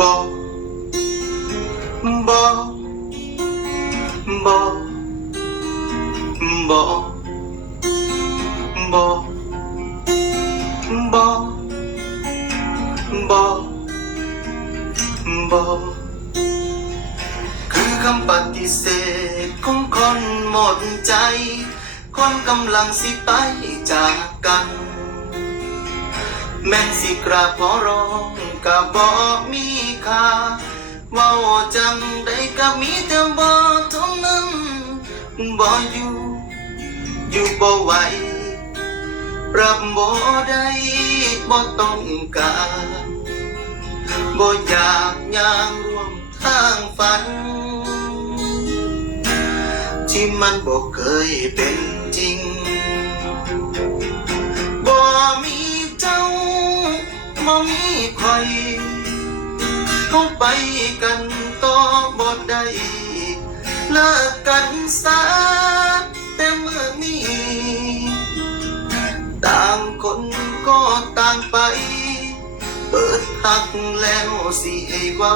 บ่บ่บ่บ่บ่บ่บ่บ่คือคำปฏิเสธของคนหมดใจ คนกำลังสิไปจากกัน แม่สิกราบขอร้องก็บ่มีค่าเว้าจังได้ก็มีแต่บ่เท่านั้นบ่อยู่อยู่บ่ไหวรับบ่ได้บ่ต้องการบ่อยากย่างร่วมทางฝัน ที่มันบ่เคยเป็น เขาไปกันต่อบ่ได้เลิกกันซะแต่เมื่อนี้ต่างคนก็ต่างไป เปิดหักแล้วสิให้เว้า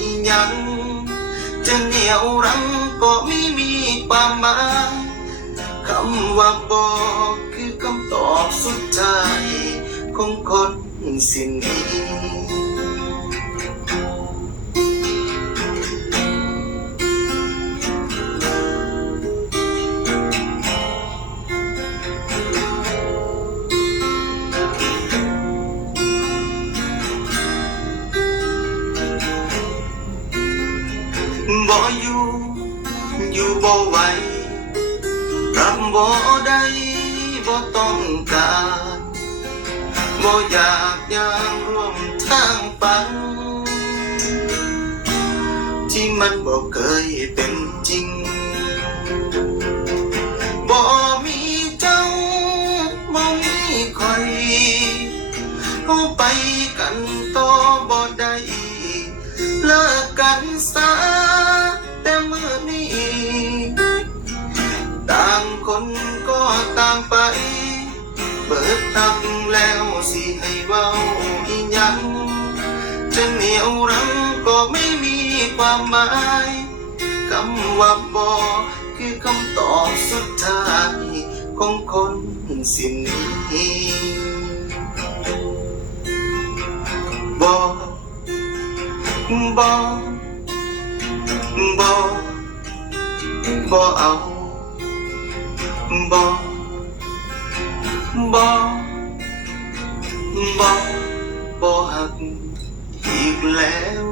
อีหยัง จะเหนียวรั้งก็ไม่มีความหมายคำว่าบอกคือคำตอบสุดท้ายของคน xin bỏ du du bỏ vậy tạm bỏ đây bỏ tông cả บ่องการบ่อยากย่างร่วมทางฝัน ที่มันบ่เคยเป็นจริงบ่มีเจ้าบ่มีใครเข้าไปกันต่อบ่ได้เลิกกันซะ จะเหนียวรั้งก็ไม่มีความหมายคำว่าบอกคือคำตอบสุดท้ายของคนสิ้นนี้บอกบอกบอกบอกเอาบอกบอกบอกบอกหัก อีกแล้ว